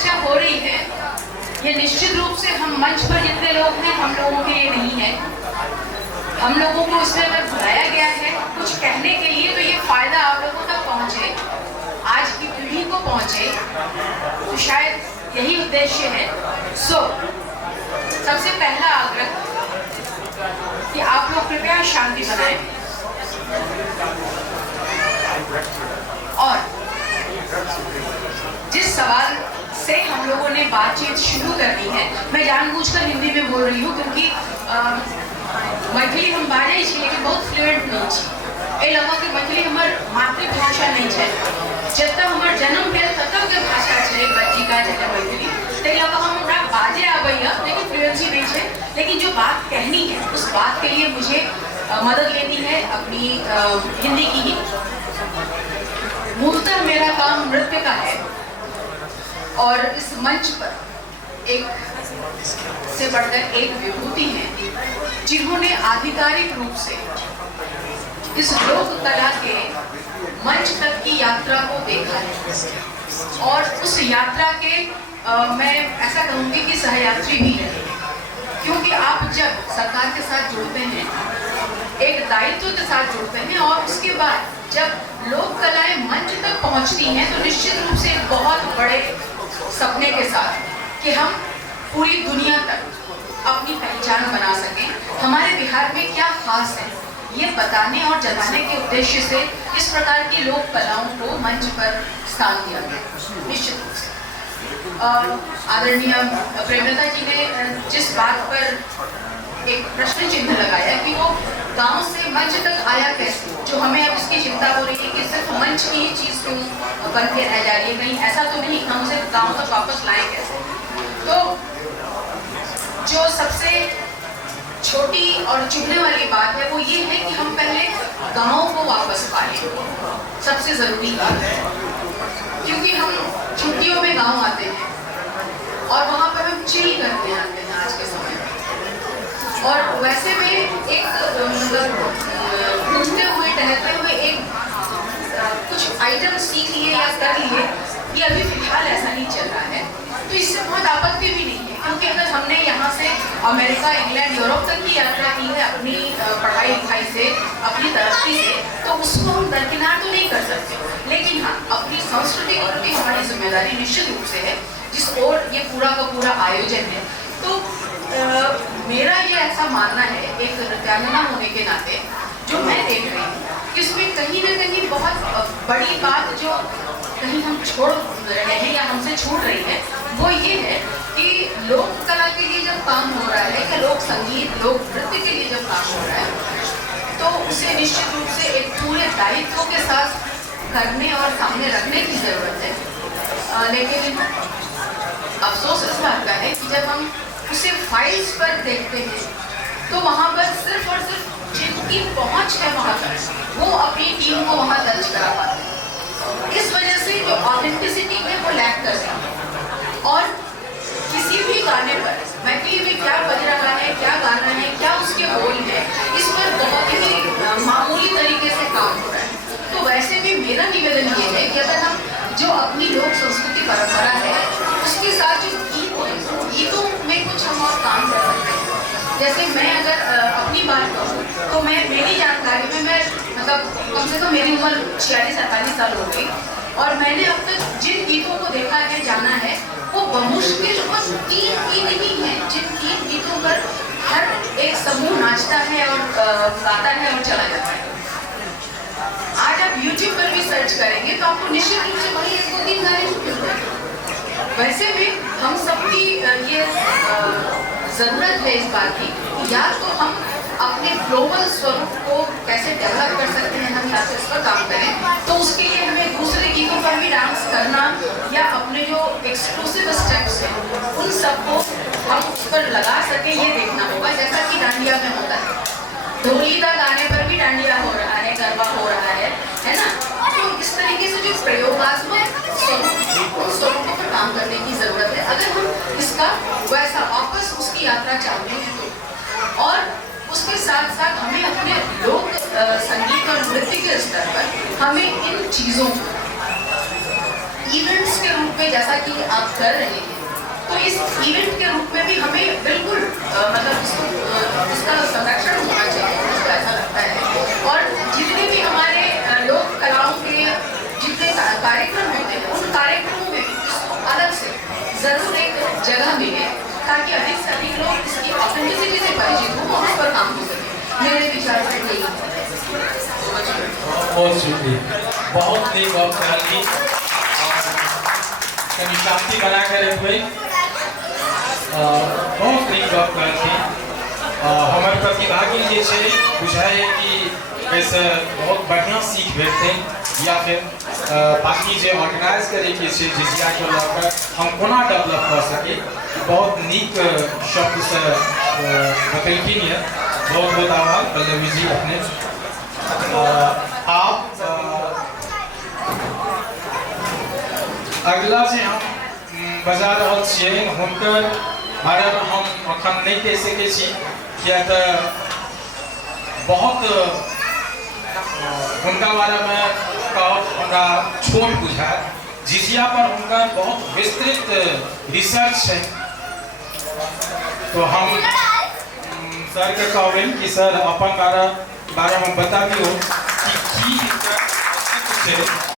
चर्चा हो रही है ये निश्चित रूप से हम मंच पर जितने लोग हैं हम लोगों के लिए नहीं है। हम लोगों को उसमें अगर बुलाया गया है कुछ कहने के लिए तो ये फायदा आप लोगों तक पहुंचे, आज की पीढ़ी को पहुंचे, तो शायद यही उद्देश्य है। सबसे पहला आग्रह कि आप लोग कृपया शांति बनाएं और जिस सवाल से हम लोगों ने बातचीत शुरू करनी है, मैं जानबूझकर हिंदी में बोल रही हूँ क्योंकि मैथिली हम बाजे छी लेकिन बहुत फ्लुएंट नहीं छी। ए लगा कि मैथिली हमर मातृभाषा नहीं है, जब तक हमार जन्म भेल तब तक के भाषा है बच्ची का जगह मैथिली, ते लगा हमरा बाजे आबैया लेकिन फ्लुएंसी नहीं है। लेकिन जो बात कहनी है उस बात के लिए मुझे मदद लेनी है अपनी हिंदी की ही। मूलतः मेरा काम नृत्य का है और इस मंच पर एक से बढ़कर एक विभूति है जिन्होंने आधिकारिक रूप से इस लोक कला के मंच तक की यात्रा को देखा है और उस यात्रा के मैं ऐसा कहूँगी कि सहयात्री भी रहे, क्योंकि आप जब सरकार के साथ जुड़ते हैं एक दायित्व के साथ जुड़ते हैं और उसके बाद जब लोक कलाएं मंच तक पहुंचती हैं तो निश्चित रूप से एक बहुत बड़े सपने के साथ कि हम पूरी दुनिया तक अपनी पहचान बना सकें, हमारे बिहार में क्या खास है ये बताने और जताने के उद्देश्य से इस प्रकार की लोक कलाओं को मंच पर स्थान दिया गया। निश्चित रूप से आदरणीय प्रेमलता जी ने जिस बात पर एक प्रश्न चिन्ह लगाया कि वो गांव से मंच तक आया कैसे, जो हमें अब इसकी चिंता हो रही है कि सिर्फ मंच की ही चीज क्यों बन के रह जा रही है, कहीं ऐसा तो नहीं हम उसे गांव तक वापस लाएं कैसे। तो जो सबसे छोटी और चुभने वाली बात है वो ये है कि हम पहले गांव को वापस पाएं, सबसे जरूरी बात है, क्योंकि हम छुट्टियों में गांव आते हैं और वहां पर हम चिल करते आते हैं आज के समय में, और वैसे में एक मतलब घूमते हुए टहलते हुए एक कुछ आइटम सीख लिए या कर लिए, ये अभी फिलहाल ऐसा नहीं चल रहा है। तो इससे बहुत आपत्ति भी नहीं है, क्योंकि अगर हमने यहाँ से अमेरिका, इंग्लैंड, यूरोप तक की यात्रा की है अपनी पढ़ाई लिखाई से, अपनी तरक्की से, तो उसको हम दरकिनार तो नहीं कर सकते। लेकिन हाँ, अपनी संस्कृति के प्रति हमारी जिम्मेदारी निश्चित रूप से है, जिस ओर ये पूरा का पूरा आयोजन है। तो मेरा ये ऐसा मानना है एक नृत्यांगना होने के नाते, जो मैं देख रही हूँ कि इसमें कहीं ना कहीं बहुत बड़ी बात जो कहीं हम छोड़ रहे हैं या हमसे छूट रही है वो ये है कि लोक कला के लिए जब काम हो रहा है या लोक संगीत, लोक नृत्य के लिए जब काम हो रहा है तो उसे निश्चित रूप से एक पूरे दायित्व के साथ करने और सामने रखने की जरूरत है। लेकिन अफसोस इस बात का है कि जब हम उसे फाइल्स पर देखते हैं तो वहाँ पर सिर्फ और सिर्फ जिनकी पहुँच है वहाँ पर वो अपनी टीम को वहाँ दर्ज करा पाते हैं। इस वजह से जो ऑथेंटिसिटी है वो लैक कर रही है और किसी भी गाने पर मैथिली में क्या बज रहा है, क्या गाना है, क्या उसके बोल है, इस पर बहुत ही मामूली तरीके से काम हो रहा है। तो वैसे भी मेरा निवेदन ये है कि अगर हम जो अपनी लोक संस्कृति परंपरा है उसके साथ जो गीत है, गीतों में कुछ हम और काम कर सकते हैं। जैसे मैं अगर अपनी बात करूँ तो मैं मेरी जानकारी में मैं मतलब कम से कम मेरी उम्र 46-47 साल हो गई और मैंने अब तक जिन गीतों को देखा है, जाना है, वो बमुश्किल बस 3 गीत नहीं है जिन 3 गीतों पर हर एक समूह नाचता है और गाता है और चला जाता है। आज आप YouTube पर भी सर्च करेंगे तो आपको निश्चित रूप से वही 1-2-3 गाने मिल जाएंगे। वैसे भी हम सबकी ये जरूरत है इस बात की कि या तो हम अपने ग्लोबल स्वरूप को कैसे डेवलप कर सकते हैं, हम या तो इस पर काम करें, तो उसके लिए हमें दूसरे गीतों पर भी डांस करना या अपने जो एक्सक्लूसिव स्टेप्स हैं उन सबको हम उस पर लगा सकें ये देखना होगा। जैसा कि डांडिया में होता है, ढोलीदा गाने पर भी डांडिया हो रहा है, गरबा हो रहा है ना। तो इस तरीके से जो प्रयोगात्मक स्वरूपों पर काम करने की जरूरत है अगर हम इसका वैसा वापस उसकी यात्रा चाहते हैं तो। और उसके साथ साथ हमें अपने लोक संगीत और नृत्य के स्तर पर हमें इन चीज़ों को इवेंट्स के रूप में जैसा कि आप कर रहे हैं, तो इस इवेंट के रूप में भी हमें बिल्कुल मतलब इसका संरक्षण होना चाहिए, मुझको ऐसा लगता है। और जितने भी हमारे लोक कलाओं के जितने कार्यक्रम होते हैं, उन कार्यक्रमों में इसको अलग से जरूर एक जगह मिले, ताकि अधिक से अधिक लोग इसकी ऑथेंटिसिटी से परिचित हों और उस पर काम हो सके। मेरे विचार से यही बहुत शुक्रिया, बहुत नीक बात कहली, कभी शांति बना कर रखबै, बहुत नीक बात कहली। हमारे प्रतिभागी जे छै बुझाए कि कैसे बहुत बढ़िया सीख भेटतै, या फिर बाकी जे ऑर्गेनाइज करे के छै झिझिया के लऽ हम कोना डेवलप कर सके, बहुत नीक शब्द से बतलखिन है। बहुत बहुत आभार पल्लवी जी अपने। आप अगला से हम बजा रहल छियै, हुनकर बारे में हम अखन नहीं कह सकै छी, किया तऽ बहुत हुनका बारे में कहब हमरा छोट बुझायत। झिझिया पर हुनकर बहुत विस्तृत रिसर्च है, तो हम सर के कहबनि कि सर अपन बारे में बताबियो कि की छै।